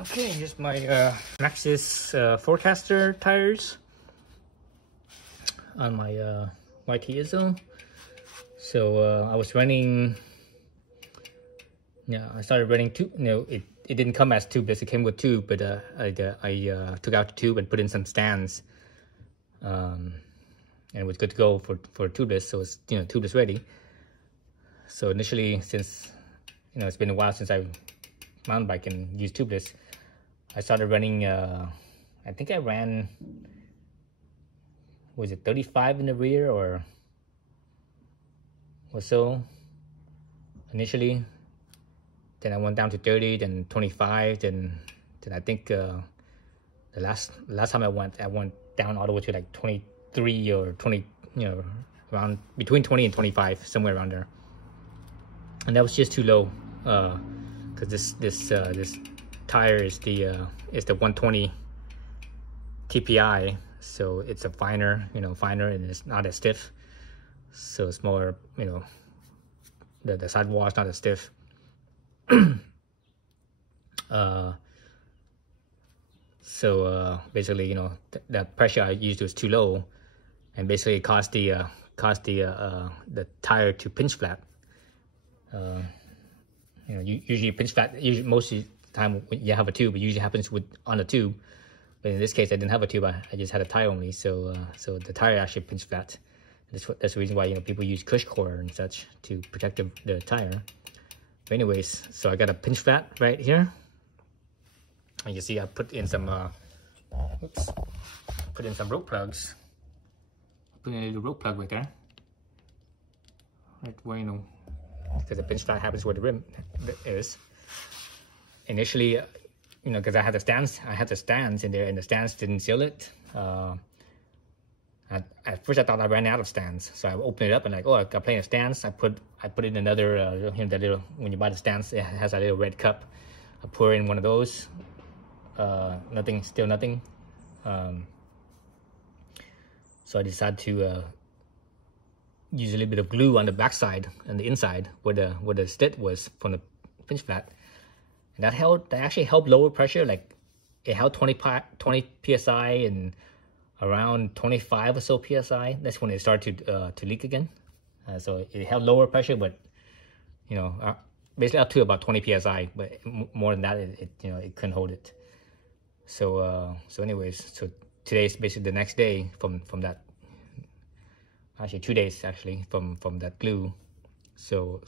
Okay, here's my Maxxis Forecaster tires on my YT Izzo. So I was running, I started running tube. It didn't come as tubeless, it came with tube, but I took out the tube and put in some stands, and it was good to go for tubeless, so it's tubeless ready. So initially, since it's been a while since I mountain bike and use tubeless, I started running, I think I ran, was it 35 in the rear or so initially. Then I went down to 30, then 25, then I think the last time I went down all the way to like 23 or 20, around between 20 and 25, somewhere around there. And that was just too low, because this tire is the 120 TPI, so it's a finer, and it's not as stiff. So it's more, the sidewall is not as stiff. So basically, the pressure I used was too low, and basically it caused the tire to pinch flat. Usually pinch flat. Most of the time when you have a tube, it usually happens on a tube. But in this case, I didn't have a tube. I just had a tire only. So the tire actually pinch flat. That's the reason why people use cush core and such to protect the tire. But anyways, so I got a pinch flat right here. And you see I put in some rope plugs. Put in a little rope plug right there. Right where because the pinch flat happens where the rim is. Initially, because I had the stands in there, and the stands didn't seal it. At first I thought I ran out of stands, so I opened it up and I got plenty of stands. I put in another, that little, when you buy the stands, it has a little red cup. I pour in one of those. Nothing, still nothing. So I decided to use a little bit of glue on the backside and the inside where the slit was from the pinch flat, and that actually helped lower pressure. Like it held 20 psi and around 25 or so psi. That's when it started to leak again. So it held lower pressure, but basically up to about 20 psi. But more than that, it couldn't hold it. So anyways, so today's basically the next day from that. Actually 2 days actually from that glue. So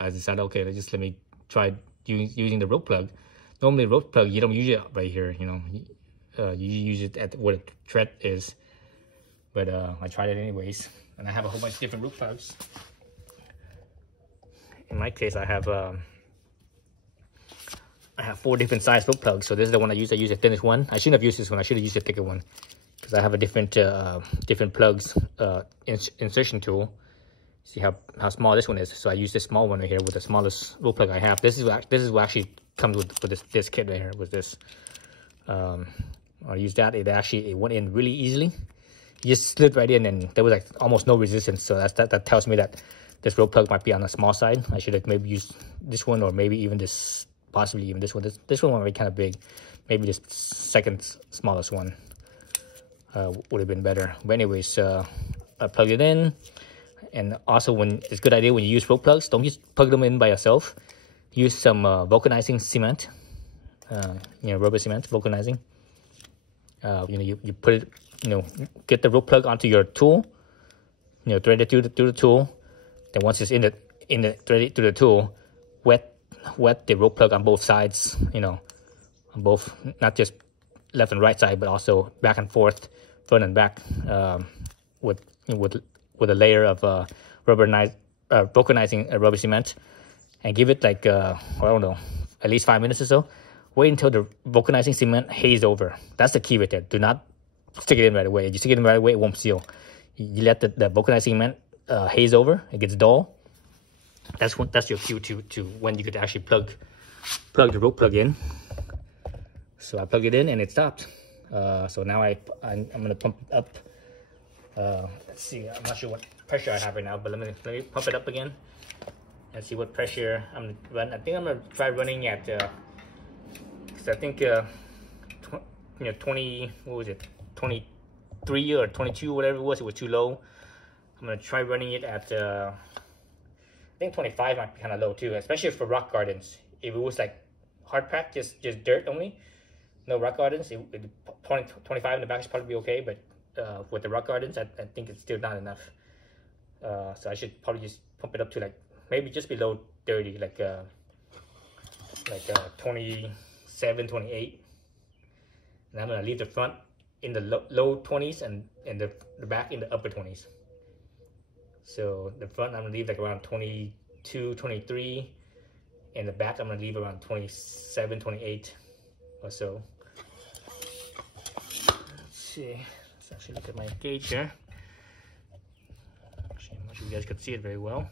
I decided, okay, let me try using the rope plug. Normally rope plug, you don't use it right here, you use it at where the thread is. But I tried it anyways, and I have a whole bunch of different rope plugs. In my case, I have 4 different size rope plugs. So this is the one I use. I use the thinnest one. I shouldn't have used this one. I should have used a thicker one, because I have a different plugs insertion tool. See how small this one is. So I use this small one right here with the smallest rope plug I have. This is what actually comes with this kit right here. With this, I used that. It went in really easily. You just slid right in, and there was like almost no resistance. So that tells me that this rope plug might be on the small side. I should have maybe used this one, or maybe even this, possibly even this one. This one might be kind of big. Maybe this second smallest one would have been better. But anyways, I plugged it in. And also, it's a good idea when you use rope plugs, don't just plug them in by yourself. Use some vulcanizing cement, rubber cement, vulcanizing. You put it, get the rope plug onto your tool, thread it through the tool. Then once it's in the thread it through the tool, wet the rope plug on both sides, on both, not just left and right side, but also back and forth, front and back, with a layer of vulcanizing rubber cement, and give it like I don't know, at least 5 minutes or so. Wait until the vulcanizing cement haze over. That's the key right there. Do not stick it in right away. If you stick it in right away, it won't seal. You let the vulcanizing cement haze over. It gets dull. That's your cue to when you could actually plug the rope plug in. So I plugged it in and it stopped. So now I'm gonna pump it up. Let's see, I'm not sure what pressure I have right now, but let me pump it up again and see what pressure I'm gonna run. I think I'm gonna try running at So I think, you know, 20, what was it? 23 or 22, whatever it was too low. I'm gonna try running it at, I think 25 might be kind of low too, especially for rock gardens. If it was like hard pack, just dirt only, no rock gardens, 25 in the back should probably be okay, but with the rock gardens, I think it's still not enough. So I should probably just pump it up to like, maybe just below 30, like 27, 28. And I'm gonna leave the front in the low 20s and the back in the upper 20s. So the front I'm gonna leave like around 22, 23, and the back I'm gonna leave around 27, 28 or so. Let's see, let's actually look at my gauge here. Actually, I'm not sure you guys could see it very well.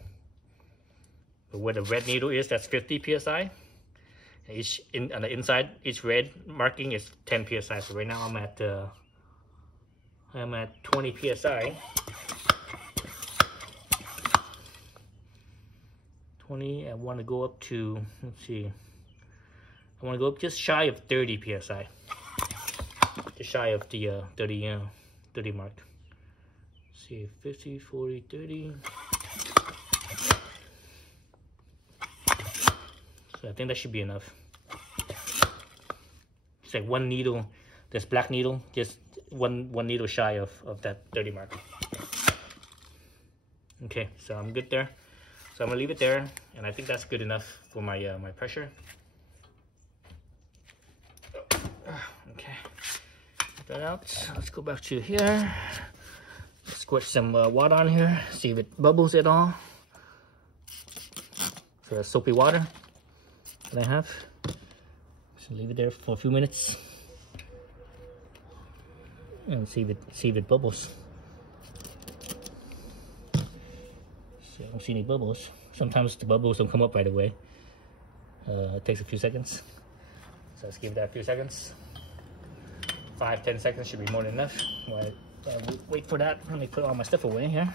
But where the red needle is, that's 50 psi. And on the inside, each red marking is 10 psi. So right now I'm at 20 psi. 20. I want to go up to, let's see, I want to go up just shy of 30 psi. Just shy of the 30 mark. Let's see, 50, 40, 30. So I think that should be enough. It's like one needle, this black needle, just one needle shy of that 30 mark. Okay, so I'm good there. So I'm gonna leave it there, and I think that's good enough for my my pressure. Okay, get that out. Let's go back to here. Squirt some water on here, see if it bubbles at all. So soapy water that I have. So leave it there for a few minutes and see if it bubbles. So I don't see any bubbles. Sometimes the bubbles don't come up right away. It takes a few seconds. So let's give that a few seconds. 5-10 seconds should be more than enough. While I wait for that, let me put all my stuff away here.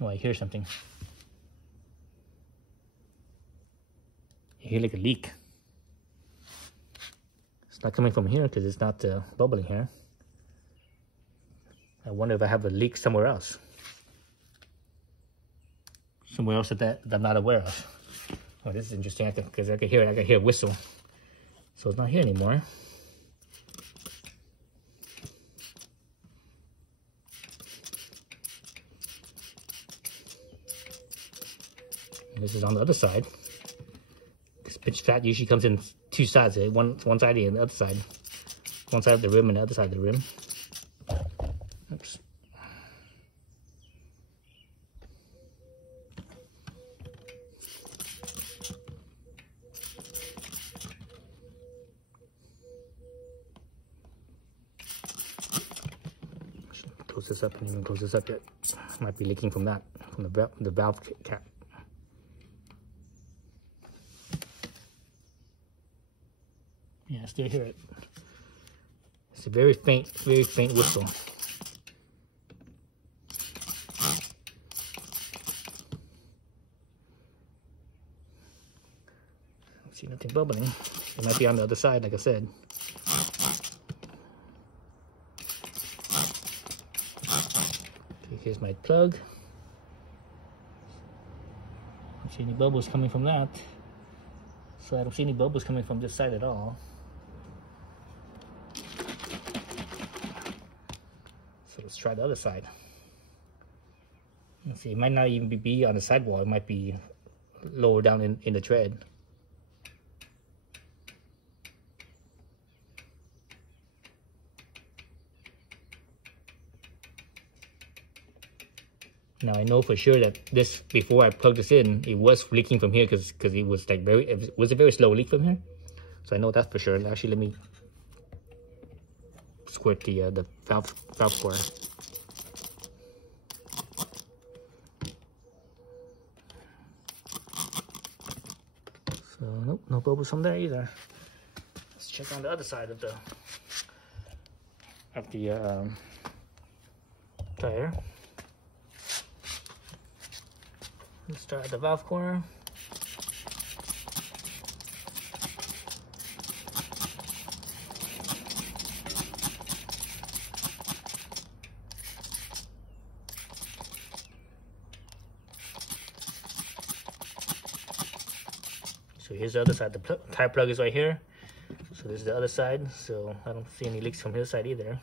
Oh, I hear something. I hear like a leak. It's not coming from here because it's not bubbling here. I wonder if I have a leak somewhere else. Somewhere else that I'm not aware of. Oh, this is interesting because I can hear it. I can hear a whistle. So it's not here anymore. And this is on the other side. This pitch fat usually comes in two sides. One side and the other side. One side of the rim and the other side of the rim. Oops. Close this up, and even close this up yet. Might be leaking from that, from the valve cap. Yeah, I still hear it. It's a very faint whistle. See nothing bubbling. It might be on the other side, like I said. Okay, here's my plug. Don't see any bubbles coming from that. So I don't see any bubbles coming from this side at all. So let's try the other side. Let's see, it might not even be on the sidewall. It might be lower down in the tread. Now I know for sure that this, before I plugged this in, it was leaking from here because it was like it was a very slow leak from here. So I know that's for sure. Actually, let me squirt the valve core. So nope, no bubbles from there either. Let's check on the other side of the tire. Let's start at the valve core. So here's the other side. The tire plug is right here. So this is the other side. So I don't see any leaks from his side either.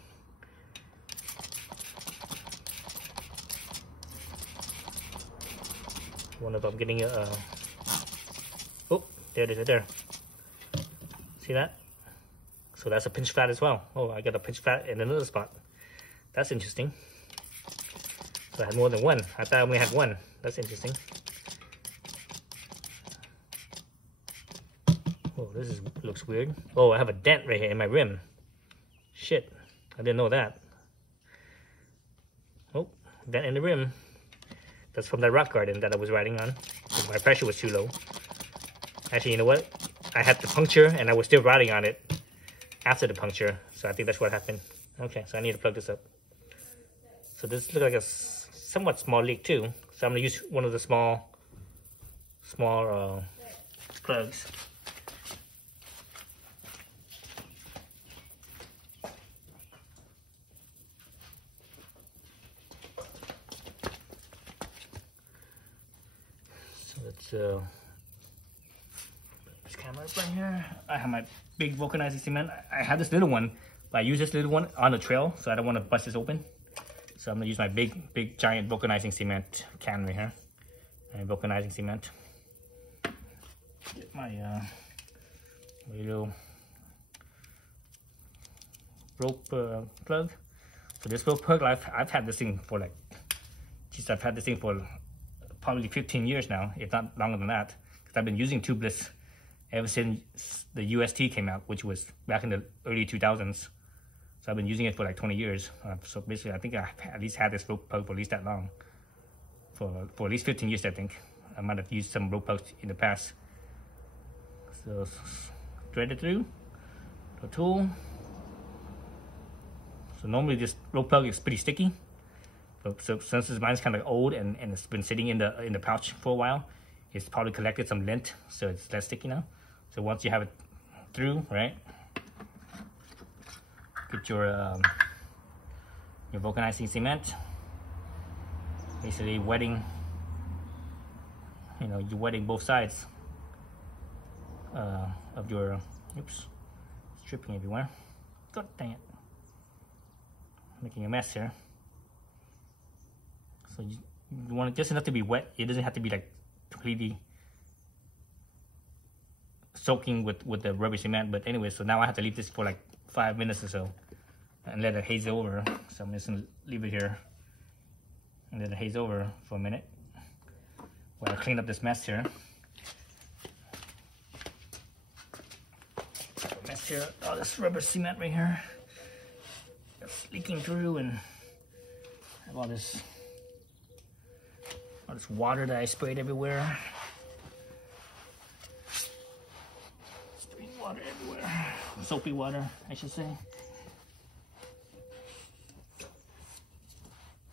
Wonder if I'm getting a. Oh, there it is, right there. See that? So that's a pinch flat as well. Oh, I got a pinch flat in another spot. That's interesting. So I had more than one. I thought I only had one. That's interesting. Oh, this looks weird. Oh, I have a dent right here in my rim. Shit, I didn't know that. Oh, dent in the rim. That's from that rock garden that I was riding on. My pressure was too low. Actually, you know what? I had the puncture and I was still riding on it after the puncture. So I think that's what happened. Okay, so I need to plug this up. So this looks like a somewhat small leak too. So I'm gonna use one of the small plugs. So let's this camera up right here. I have my big vulcanizing cement. I have this little one, but I use this little one on the trail, so I don't want to bust this open. So I'm gonna use my big giant vulcanizing cement can right here. And vulcanizing cement. Get my little rope plug. So this rope plug, I've had this thing for like, geez, I've had this thing for probably 15 years now, if not longer than that. Because I've been using Tubeless ever since the UST came out, which was back in the early 2000s. So I've been using it for like 20 years. So basically, I think I at least had this rope plug for at least that long. For at least 15 years, I think. I might have used some rope plugs in the past. So thread it through the tool. So normally this rope plug is pretty sticky. So since mine's kind of old and it's been sitting in the pouch for a while, it's probably collected some lint, so it's less sticky now. So once you have it through, right? Get your vulcanizing cement, basically wetting, you're wetting both sides of your, oops, it's dripping everywhere. God dang it. Making a mess here. So you want it just enough to be wet. It doesn't have to be like completely soaking with the rubber cement. But anyway, so now I have to leave this for like 5 minutes or so and let it haze over. So I'm just gonna leave it here and let it haze over for a minute while I clean up this mess here. Mess here, all this rubber cement right here, it's leaking through, and I have all this water that I sprayed everywhere. Spraying water everywhere. Soapy water, I should say.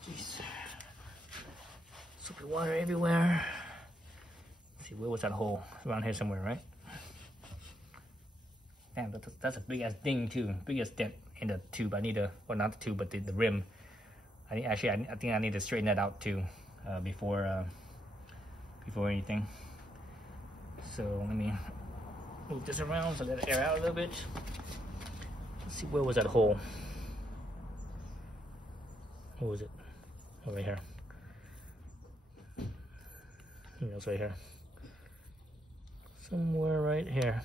Jeez. Soapy water everywhere. Let's see, where was that hole? Around here somewhere, right? Damn, that's a big ass ding too. Biggest dent in the tube. I need to, or not the tube, but the rim. I think I need to straighten that out too. Before anything. So let me move this around so let it air out a little bit. Let's see, where was that hole? What was it? Oh, right here. It's right here. Somewhere right here.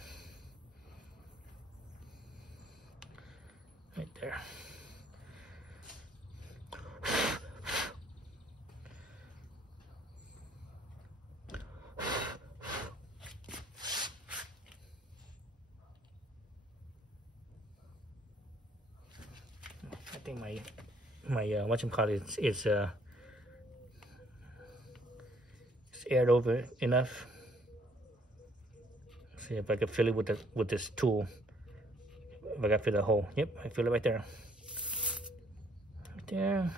Right there. I think my whatchamacallit is aired over enough. See if I can fill it with this tool. If I can fill the hole. Yep, I fill it right there. Right there.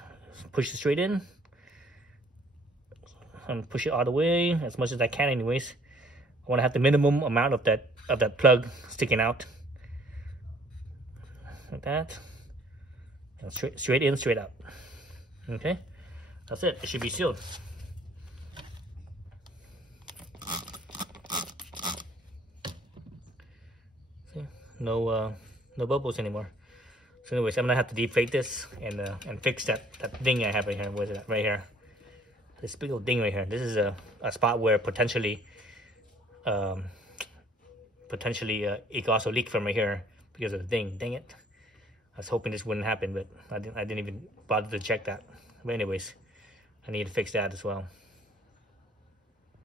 Push it straight in. And push it all the way as much as I can anyways. I want to have the minimum amount of that plug sticking out. Like that. And straight in, straight out. Okay, that's it. It should be sealed. no bubbles anymore. So anyways, I'm gonna have to deflate this and fix that ding I have right here. What is it? Right here. This big old ding right here. This is a spot where potentially it could also leak from right here because of the ding. Dang it! I was hoping this wouldn't happen, but I didn't even bother to check that. But anyways, I need to fix that as well.